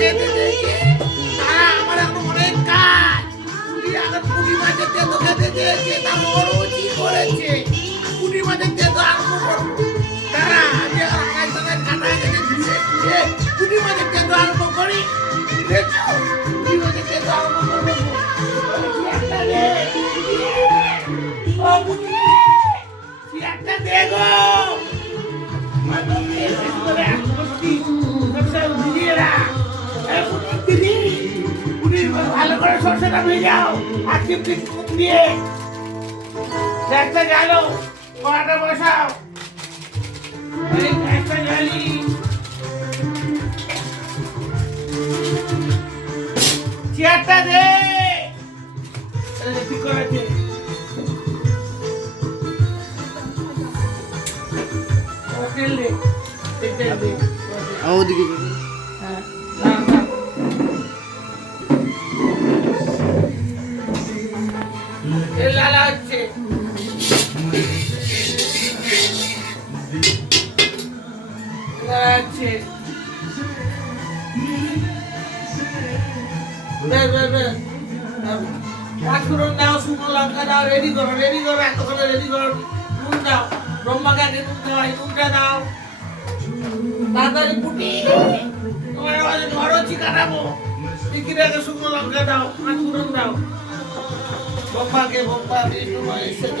খেতে দিয়েছে তারা আমার এখন অনেক কাজ। পুঁটি আগে পুঁটি মাছের তেতো খেতে দিয়েছে, তা মরুচি করেছে? পুঁটি মাছের তেতো আরম্ভ করব তারা আজকে আকাশ টাকায় ঠান্ডা হয়ে গেছে গো ভালো করে সরষেটা ভেজে যাও আর চিপটি কুক দিয়ে একটা গেল কড়াটা বসাও। একটা জ্বালি চেয়ারটা দে। ঠিক করেছে হোটেল দে হোটেল দে। ওদিকে হ্যাঁ। দাও, শুকনো লঙ্কা দাও রেডি করো রেডি করো, এতক্ষণে রেডি করো। নুন দাও ব্রহ্মাকে আগে নুন দাও, এই নুনটা দাও। তাড়াতাড়ি পুটি তোমার ঘরও লঙ্কা দাও পাঁচফোড়ন দাও। ব্রহ্মা বিষ্ণু মহেশ্বর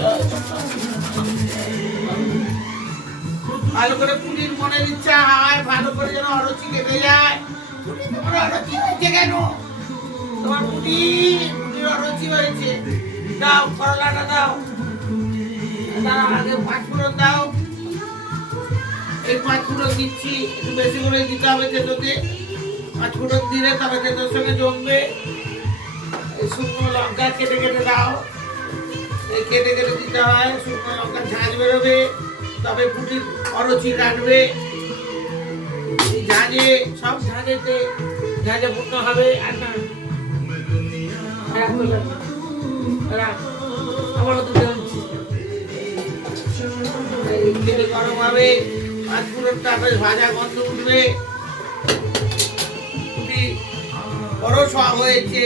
ভালো করে পুটির মনের ইচ্ছা হয়, ভালো করে যেন অরচি কেটে যায়। পুটি তোমার অরচি কেন? তোমার পুটি পুটির অরচি হয়েছে। দাও, করলাটা দাও। দাও আগে পাঁচ ফোড়ন দাও। এই পাঁচ ফোড়ন দিচ্ছি, একটু বেশি করে দিতে হবে তেতোতে পাঁচ ফোড়ন দিলে তবে তেতোর সঙ্গে জমবে। শুকনো লঙ্কা কেটে কেটে দাও। এই কেটে কেটে দিতে হয়, শুকনো লঙ্কা ঝাঁঝ বেরোবে, তবে পুটির অরচি কাটবে। এই ঝাঁঝে সব ঝাঁঝেতে ঝাঁঝে পূর্ণ হবে, আর না গরম হবে পাঁচ বেশ ভাজা গন্ধ উঠবে। বড় সব হয়েছে।